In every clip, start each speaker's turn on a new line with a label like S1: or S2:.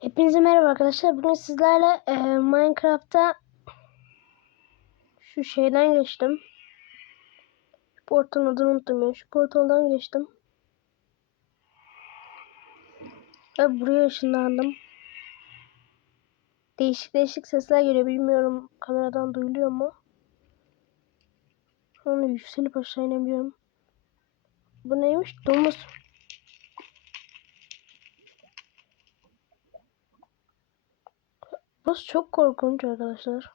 S1: Hepinize merhaba arkadaşlar. Bugün sizlerle e, Minecraft'ta şu şeyden geçtim. Şu portalın adını unuttum ya. Şu portaldan geçtim. Ve buraya ışınlandım. Değişik değişik sesler geliyor. Bilmiyorum kameradan duyuluyor mu? Sonra yükselip aşağı inebiliyorum. Bu neymiş? Domuz. Burası çok korkunç arkadaşlar.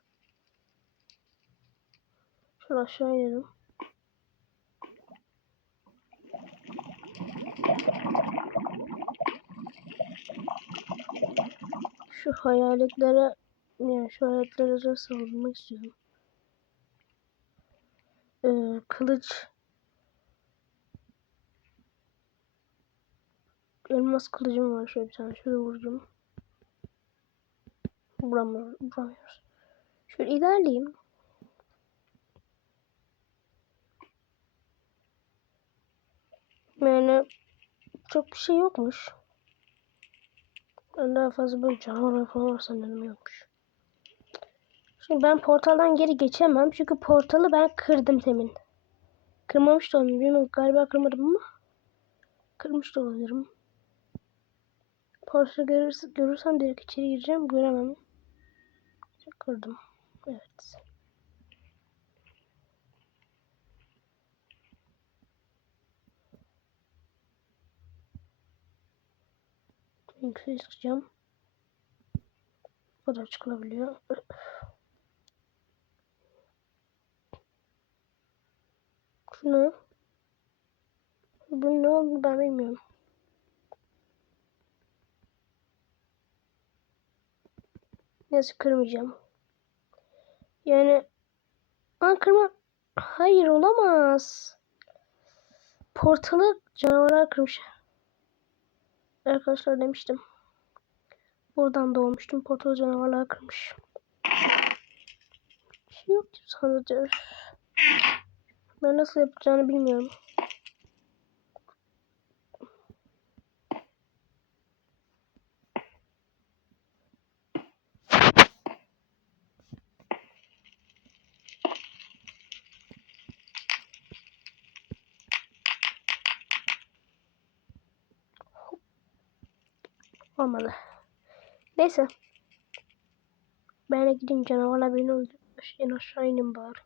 S1: Şöyle aşağı inelim. Şu hayaletlere yani şu hayaletlere saldırmak istiyorum. Ee, kılıç elmas kılıcım var şöyle bir tane şöyle vuracağım. Vuramıyoruz. vuramıyoruz. Şöyle ilerleyeyim. Yani çok bir şey yokmuş. Ben daha fazla böyle canavarlar falan var sanırım yokmuş. Şimdi ben portaldan geri geçemem. Çünkü portalı ben kırdım temin. Kırmamış da olabilirim. Bilmiyorum, galiba kırmadım ama. Kırmış da olabilirim. Portalı görürse, görürsem direkt içeri gireceğim. Göremem. Kırdım. Evet. Yükseğe çıkacağım. Bu kadar çıkılabiliyor. Şunu. Bu ne oldu ben bilmiyorum. Neyse kırmayacağım. Yani Aa, kırma. Hayır olamaz. Portalı canavarlar kırmış. Arkadaşlar demiştim. Buradan doğmuştum. Portalı canavarlar kırmış. Bir şey yok. Üf. Ben nasıl yapacağını bilmiyorum. Olmalı. Neyse. Ben de gideyim canavarlar beni öldürmüş. En aşağı inin bari.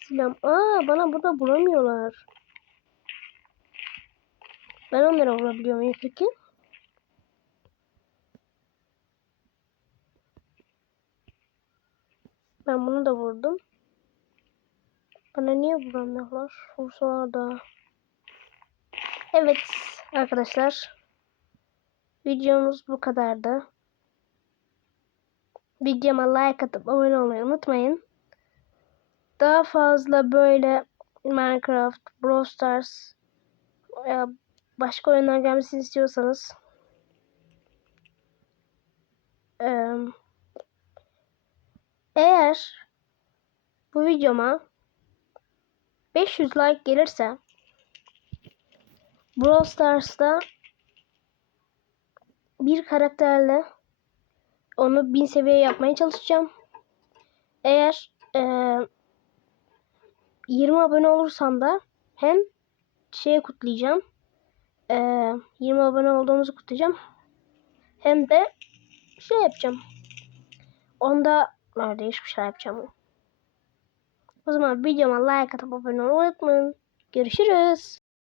S1: Silah. Aa bana burada vuramıyorlar. Ben onlara vurabiliyor muyum peki? Ben bunu da vurdum. Bana niye vuramıyorlar? Vursalar da. Evet arkadaşlar. Videomuz bu kadardı. Videoma like atıp abone olmayı unutmayın. Daha fazla böyle Minecraft, Brawl Stars veya başka oyunlar gelmesini istiyorsanız eğer bu videoma 500 like gelirse Brawl Stars'ta bir karakterle onu bin seviye yapmaya çalışacağım. Eğer e, 20 abone olursam da hem şeye kutlayacağım. E, 20 abone olduğumuzu kutlayacağım. Hem de şey yapacağım. Onda böyle değişik bir şey yapacağım. O zaman videoma like atıp abone olmayı unutmayın. Görüşürüz.